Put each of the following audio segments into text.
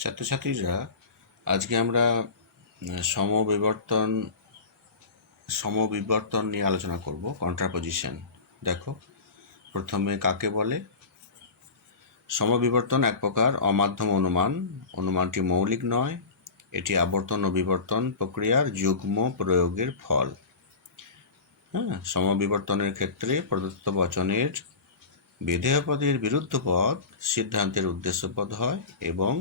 ছাত্রছাত্রীরা আজকে আমরা সমবিবর্তন নিয়ে আলোচনা করব। কন্ট্রাপোজিশন। দেখো, প্রথমে কাকে বলে? সমবিবর্তন এক প্রকার অমাধ্যম অনুমান। অনুমানটি মৌলিক নয়, এটি আবর্তন ও বিবর্তন প্রক্রিয়ার যুগ্ম প্রয়োগের ফল। সমবিবর্তনের ক্ষেত্রে প্রদত্ত বচনের বিধেয় পদের বিরুদ্ধ পদ সিদ্ধান্তের উদ্দেশ্য পদ হয় এবং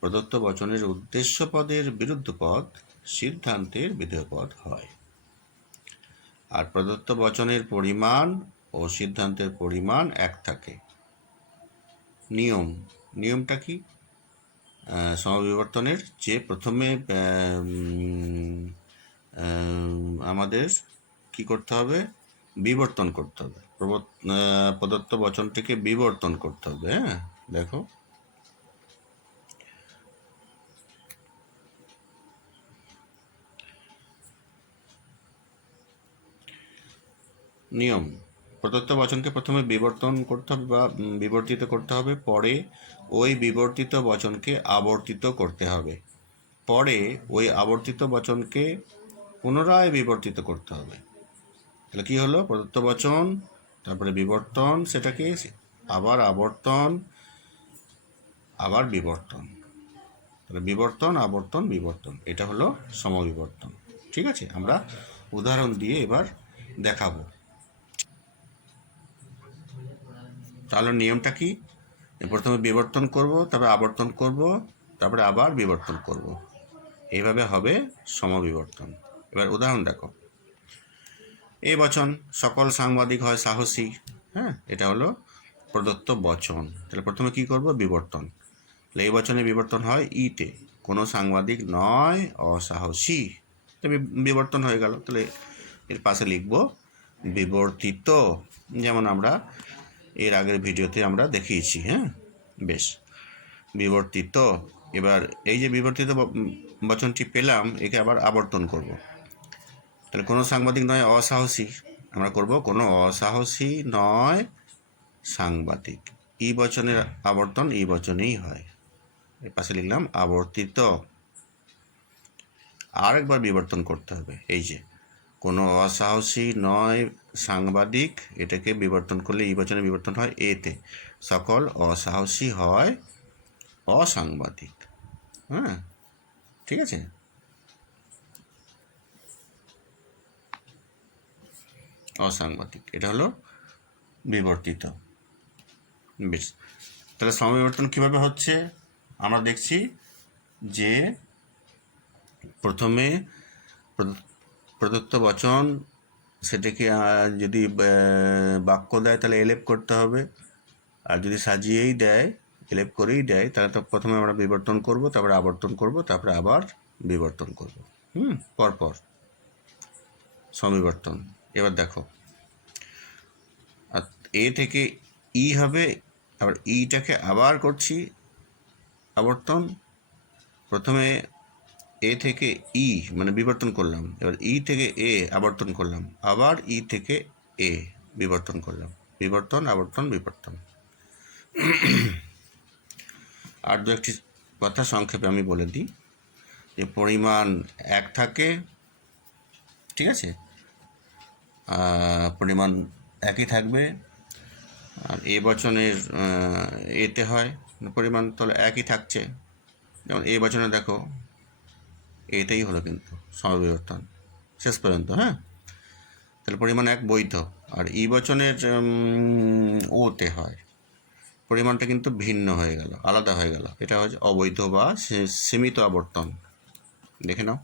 প্রদত্ত বচনের উদ্দেশ্য পদের বিরুদ্ধ পদ সিদ্ধান্তের বিধেয় পদ হয়। আর প্রদত্ত বচনের পরিমাণ ও সিদ্ধান্তের পরিমাণ এক থাকে। নিয়মটা কি? সমবিবর্তনের যে প্রথমে আমাদের কি করতে হবে? বিবর্তন করতে হবে। প্রদত্ত বচনটিকে বিবর্তন করতে হবে। দেখো, নিয়ম: প্রদত্ত বচনকে প্রথমে বিবর্তন করতে হবে বা বিবর্তিত করতে হবে, পরে ওই বিবর্তিত বচনকে আবর্তিত করতে হবে, পরে ওই আবর্তিত বচনকে পুনরায় বিবর্তিত করতে হবে। তাহলে কি হলো? প্রদত্ত বচন, তারপরে বিবর্তন, সেটাকে আবার আবর্তন, আবার বিবর্তন। তাহলে বিবর্তন, আবর্তন, বিবর্তন, এটা হলো সমবিবর্তন। ঠিক আছে, আমরা উদাহরণ দিয়ে এবার দেখাবো। তাহলে নিয়মটা কি? প্রথমে বিবর্তন করব, তারপরে আবর্তন করব, তারপরে আবার বিবর্তন করব, এইভাবে হবে সমবিবর্তন। এবার উদাহরণ দেখো। এই বচন: সকল সাংবাদিক হয় সাহসী। এটা হলো প্রদত্ত বচন। তাহলে প্রথমে কি করব? বিবর্তন। তাহলে এই বচনে বিবর্তন হয় ইতে, কোনো সাংবাদিক নয় অসাহসী। বিবর্তন হয়ে গেল। তাহলে এর পাশে লিখব বিবর্তিত, যেমন আমরা এর আগের ভিডিওতে আমরা দেখিয়েছি। বেশ, বিবর্তিত। এবার এই যে বিবর্তিত বচনটি পেলাম, একে আবার আবর্তন করব। তাহলে কোনো সাংবাদিক নয় অসাহসী, আমরা করব কোনো অসাহসী নয় সাংবাদিক। ই বচনের আবর্তন ই বচনেই হয়। এর পাশে লিখলাম আবর্তিত। আরেকবার বিবর্তন করতে হবে। এই যে কোনো অসাহসী নয় সাংবাদিক, এটাকে বিবর্তন করলে ই বচনে বিবর্তন হয় এতে, সকল অসাহসী হয় অসাংবাদিক। ঠিক আছে। অসাংবাদিক, এটা হলো বিবর্তিত। বেশ, তাহলে সমবিবর্তন কীভাবে হচ্ছে আমরা দেখছি যে প্রথমে প্রদত্ত বচন, সেটাকে যদি বাক্য দেয় তাহলে এলেপ করতে হবে, আর যদি সাজিয়েই দেয়, এলেপ করেই দেয়, তাহলে তো প্রথমে আমরা বিবর্তন করব, তারপরে আবর্তন করব, তারপরে আবার বিবর্তন করব। পরপর সমবিবর্তন। এবার দেখো, আর এ থেকে ই হবে, আবার ইটাকে আবার করছি আবর্তন। প্রথমে এ থেকে ই মানে বিবর্তন করলাম, এবার ই থেকে এ আবর্তন করলাম, আবার ই থেকে এ বিবর্তন করলাম, বিবর্তন, আবর্তন, বিবর্তন। আর দু একটি কথা সংক্ষেপে আমি বলে দিই যে পরিমাণ এক থাকে, ঠিক আছে, পরিমাণ একই থাকবে। আর এ বচনের এতে হয় পরিমাণ, তাহলে একই থাকছে। যেমন এ বচনে দেখো এটাই হলো কিন্তু সমবিবর্তন শেষ পর্যন্ত। তাহলে পরিমাণ এক বৈধ। আর ই বচনের ওতে হয়, পরিমাণটা কিন্তু ভিন্ন হয়ে গেল, আলাদা হয়ে গেল, এটা হচ্ছে অবৈধ বা সীমিত আবর্তন। দেখে নাও,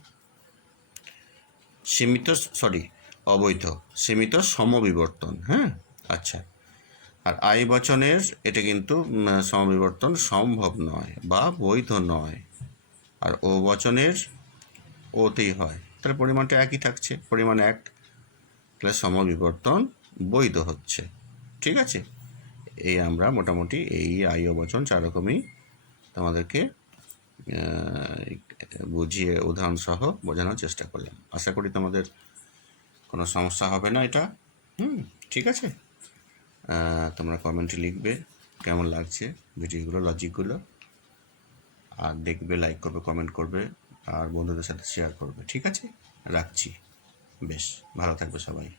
অবৈধ, সীমিত সমবিবর্তন। আচ্ছা, আর আই বচনের এটা কিন্তু সমবিবর্তন সম্ভব নয় বা বৈধ নয়। আর ও বচনের ওতেই হয়, তাহলে পরিমাণটা একই থাকছে, পরিমাণ এক, তাহলে সমবিবর্তন বৈধ হচ্ছে। ঠিক আছে, এই আমরা মোটামুটি এই আই ও বচন চার রকমই তোমাদেরকে বুঝিয়ে উদাহরণ সহ বোঝানোর চেষ্টা করলাম। আশা করি তোমাদের কোনো সমস্যা হবে না এটা। ঠিক আছে, তোমরা কমেন্টে লিখবে কেমন লাগছে ভিডিওগুলো, লজিকগুলো। আর দেখবে, লাইক করবে, কমেন্ট করবে, আর বন্ধুদের সাথে শেয়ার করবে। ঠিক আছে, রাখছি। বেশ, ভালো থাকবে সবাই।